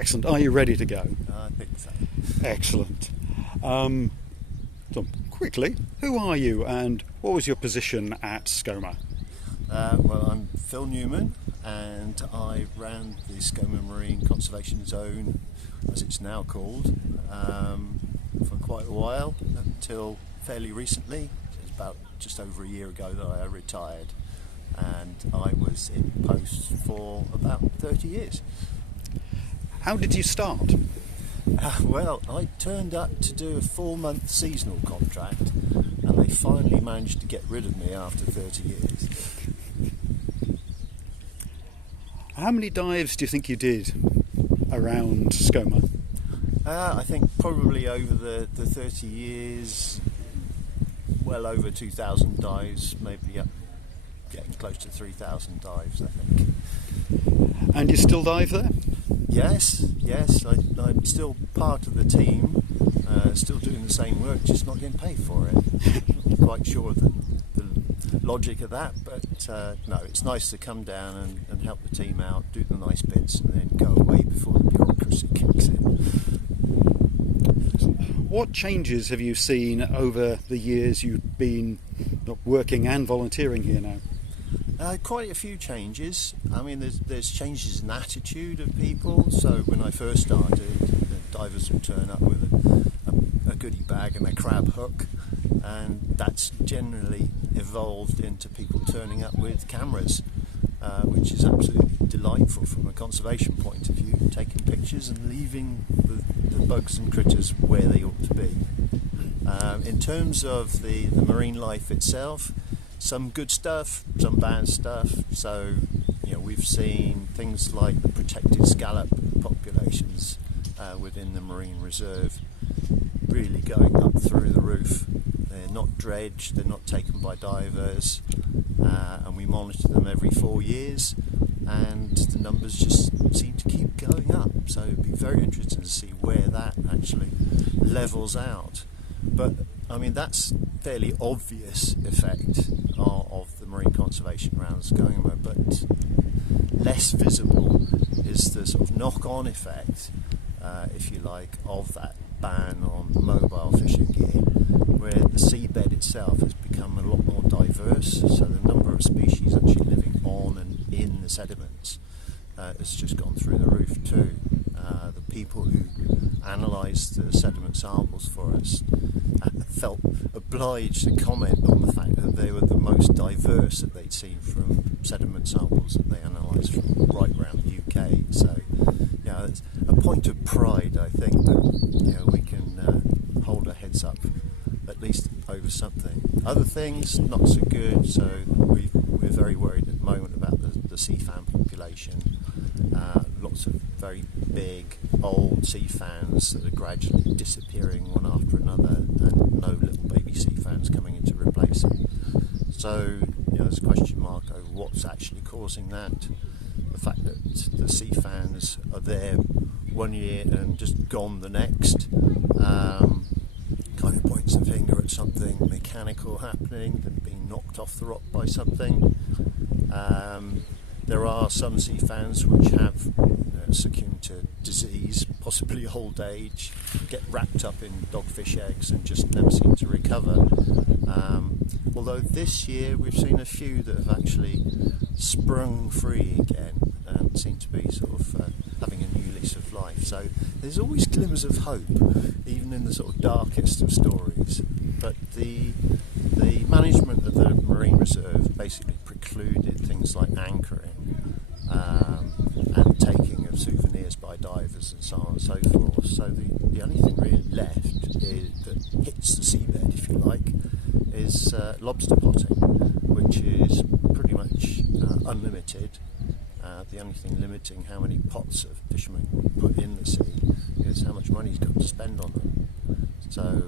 Excellent. Are you ready to go? I think so. Excellent. So quickly, who are you and what was your position at Skomer? Well, I'm Phil Newman and I ran the Skomer Marine Conservation Zone, as it's now called, for quite a while, until fairly recently. It's about just over a year ago that I retired, and I was in post for about 30 years. How did you start? Well, I turned up to do a 4-month seasonal contract, and they finally managed to get rid of me after 30 years. How many dives do you think you did around Skomer? I think probably over the 30 years, well over 2,000 dives, maybe up getting close to 3,000 dives, I think. And you still dive there? Yes, I'm still part of the team, still doing the same work, just not getting paid for it. Not quite sure of the logic of that, but no, it's nice to come down and help the team out, do the nice bits, and then go away before the bureaucracy kicks in. What changes have you seen over the years you've been working and volunteering here now? Quite a few changes. I mean, there's changes in attitude of people. So when I first started, the divers would turn up with a goodie bag and a crab hook, and that's generally evolved into people turning up with cameras, which is absolutely delightful from a conservation point of view, taking pictures and leaving the bugs and critters where they ought to be. In terms of the marine life itself, some good stuff, some bad stuff. So, we've seen things like the protected scallop populations within the marine reserve really going up through the roof. They're not dredged, they're not taken by divers, and we monitor them every 4 years, and the numbers just seem to keep going up. So it'd be very interesting to see where that actually levels out. But I mean, that's fairly obvious effect of the marine conservation around Skomer, but less visible is the sort of knock-on effect, if you like, of that ban on mobile fishing gear, where the seabed itself has become a lot more diverse, so the number of species actually living on and in the sediments has just gone through the roof too. The people who analysed the sediment samples for us felt obliged to comment on the fact that they were the most diverse that they'd seen from sediment samples that they analysed from right around the UK. So, it's a point of pride, I think, that we can hold our heads up at least over something. Other things not so good. So we're very worried at the moment about the sea fan population. Lots of very big old sea fans that are gradually disappearing one after another, and no little baby sea fans coming in to replace them. So there's a question mark over what's actually causing that. The fact that the sea fans are there 1 year and just gone the next kind of points the finger at something mechanical happening, them being knocked off the rock by something. There are some sea fans which have succumbed to disease, possibly old age, get wrapped up in dogfish eggs and just never seem to recover. Although this year we've seen a few that have actually sprung free again and seem to be sort of having a new lease of life. So there's always glimmers of hope, even in the sort of darkest of stories. But the management of the Marine Reserve basically precluded things like anchoring and taking of souvenirs by divers and so on and so forth. So the only thing really left that hits the seabed, if you like, is lobster potting, which is pretty much unlimited. The only thing limiting how many pots of fishermen put in the sea is how much money he's got to spend on them. So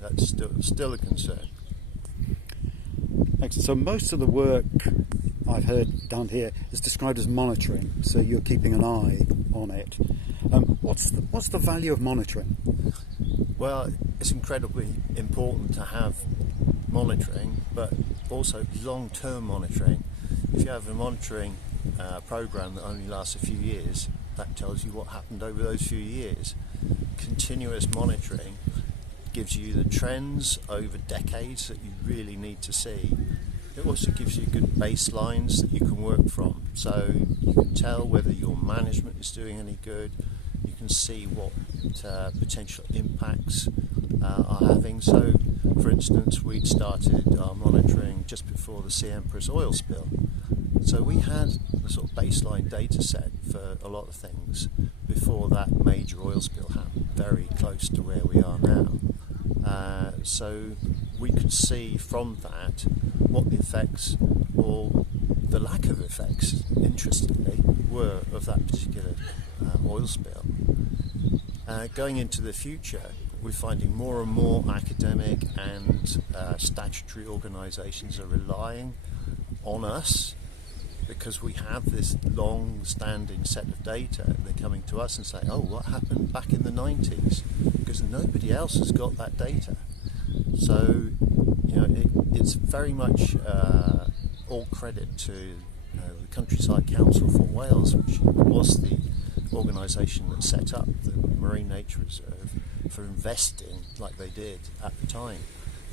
that's still a concern. Excellent. So most of the work I've heard down here is described as monitoring, so you're keeping an eye on it. What's the value of monitoring? Well, it's incredibly important to have monitoring, but also long-term monitoring. If you have a monitoring program that only lasts a few years, that tells you what happened over those few years. Continuous monitoring gives you the trends over decades that you really need to see. It also gives you good baselines that you can work from, so you can tell whether your management is doing any good. You can see what potential impacts are having. So, for instance, we'd started our monitoring just before the Sea Empress oil spill. So we had a sort of baseline data set for a lot of things before that major oil spill happened, very close to where we are now. So we could see from that what the effects, or the lack of effects, interestingly, were of that particular oil spill. Going into the future, we're finding more and more academic and statutory organisations are relying on us because we have this long-standing set of data. They're coming to us and saying, oh, what happened back in the 90s? Because nobody else has got that data. So, it's very much all credit to the Countryside Council for Wales, which was the organisation that set up the Marine Nature Reserve, for investing like they did at the time.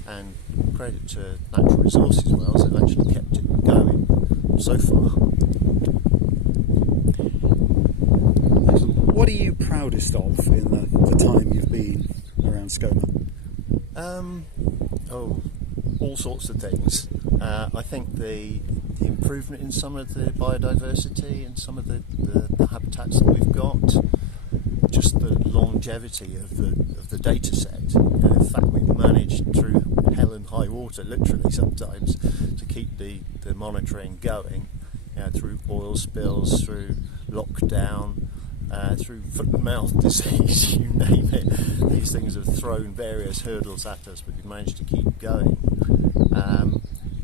And credit to Natural Resources Wales, they've actually kept it going so far. What are you proudest of in the time you've been around Skomer? All sorts of things. I think the improvement in some of the biodiversity and some of the habitats that we've got, just the longevity of the data set. In fact, we've managed through hell and high water, literally sometimes, to keep the monitoring going, through oil spills, through lockdown, through foot and mouth disease, you name it. These things have thrown various hurdles at us, but we've managed to keep going.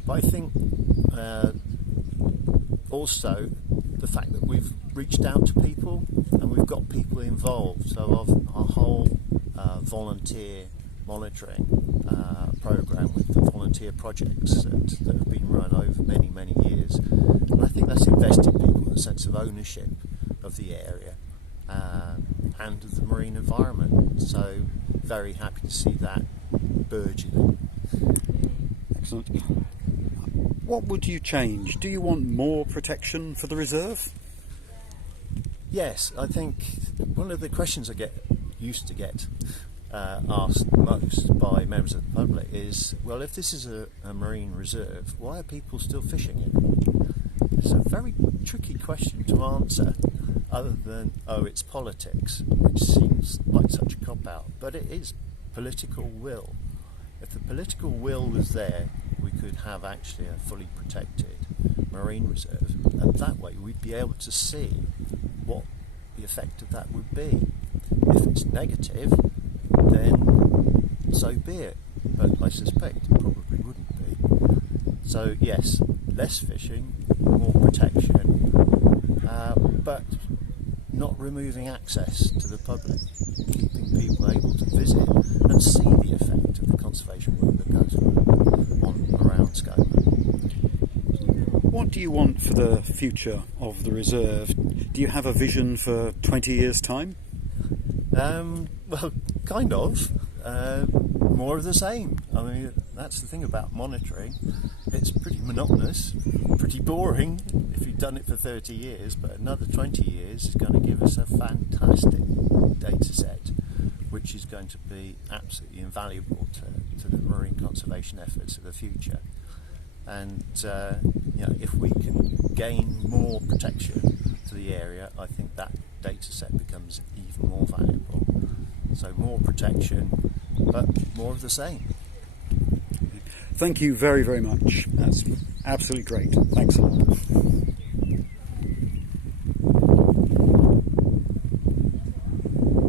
But I think also the fact that we've reached out to people and we've got people involved. So our whole volunteer monitoring program with the volunteer projects that have been run over many, many years. And I think that's invested people in a sense of ownership of the area and of the marine environment. So very happy to see that burgeoning. Excellent. What would you change? Do you want more protection for the reserve? Yes, I think one of the questions I used to get asked most by members of the public is, well, if this is a marine reserve, why are people still fishing it? It's a very tricky question to answer, other than, it's politics, which seems like such a cop-out, but it is political will. If the political will was there, we could have actually a fully protected marine reserve, and that way we'd be able to see what the effect of that would be. If it's negative, then so be it, but I suspect it probably wouldn't be. So yes, less fishing, more protection, but not removing access to the public, keeping people able to visit and see the effect of the conservation work that goes on around Skomer. What do you want for the future of the reserve? Do you have a vision for 20 years' time? Well, kind of. More of the same. I mean, that's the thing about monitoring. It's pretty monotonous, pretty boring if you've done it for 30 years, but another 20 years is going to give us a fantastic data set, which is going to be absolutely invaluable to the marine conservation efforts of the future. And if we can gain more protection to the area, I think that data set becomes even more valuable. So more protection, but more of the same. Thank you very, very much. That's absolutely great. Thanks a lot.